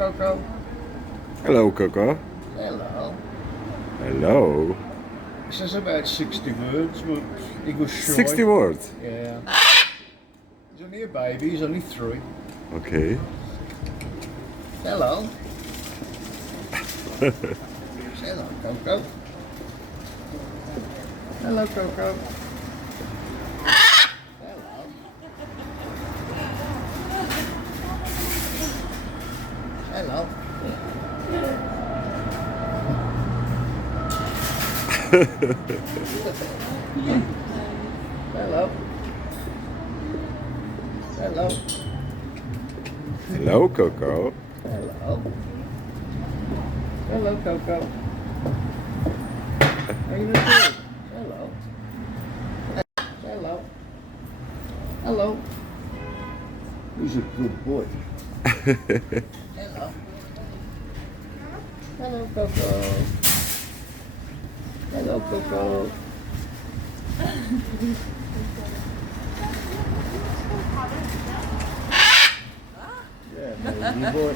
Coco. Hello, Coco. Hello. Hello. He says about 60 words, but he goes shy. 60 words. Yeah. He's only a baby, he's only 3. Okay. Hello. Hello, Coco. Hello, Coco. Hello. Hello. Hello. Hello. Hello, Coco. Hello. Hello, Coco. How you doing? Hello. Hello. Hello. Who's a good boy? Hello. Hello, Coco. Hello, Coco. Yeah, baby boy.